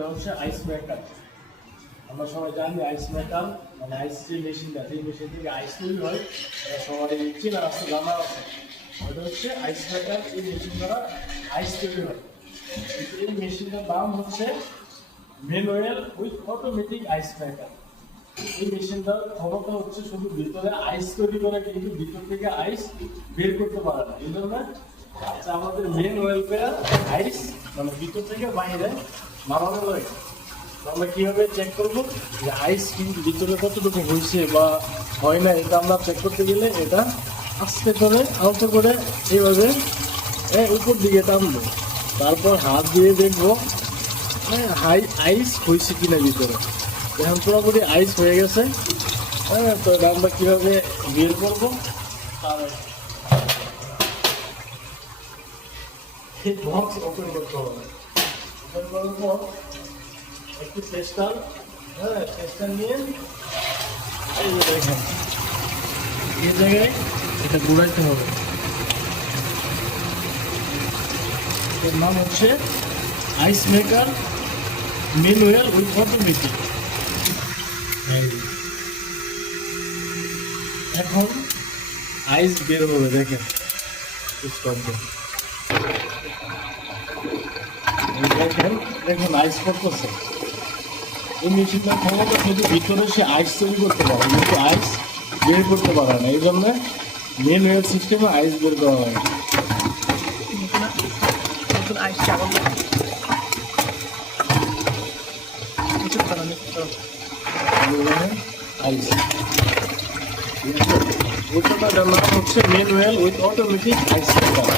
এটা হচ্ছে ice maker. আমরা সবাই জানি আইস মেকার মানে আইস যে মেশিনটা, যে মেশিন থেকে আইস তৈরি হয়, এটা সবাই চেনা আছে, জানা আছে। এটা হচ্ছে আইস মেকার। এই মেশিন দ্বারা আইস তৈরি হয়। এই মেশিনটার দাম হচ্ছে manual with automatic ice maker. এই মেশিনটার ক্ষমতা হচ্ছে শুধু ভিতরে আইস তৈরি করে, কিন্তু ভিতর থেকে আইস বের করতে পারে না। এই জন্য আমাদের মেন ওয়েলফেয়ার আইস মানে ভিতর থেকে বাইরে নামানো লাগে। আমরা কিভাবে চেক করবো যে আইস কিন্তু ভিতরে কতটুকু হয়েছে বা হয় না, এটা আমরা চেক করতে গেলে এটা আস্তে করে আলতো করে এইভাবে উপর দিকে টানবো, তারপর হাত দিয়ে দেখবো আইস হয়েছে কিনা ভিতরে। এখন পুরোপুরি আইস হয়ে গেছে। তো এটা আমরা কিভাবে বের করবো, আর এই বক্স ওপেন করতে হবে। ওপেন করার পর একটু টেস্টার, টেস্টার নিয়ে এই যে দেখেন এই জায়গায় এটা ঘুরাইতে হবে। এর নাম হচ্ছে ice maker manual with automatic. এখন আইস বের হবে, দেখেন দেখেন দেখুন আইস করতেছে। এই মেশিনটার ক্ষমতা শুধু ভিতরে সে আইস তৈরি করতে পারে, কিন্তু আইস বের করতে পারে না। এই জন্য ম্যানুয়াল সিস্টেমে আইস বের করা হয়। আইস হচ্ছে manual with automatic ice maker.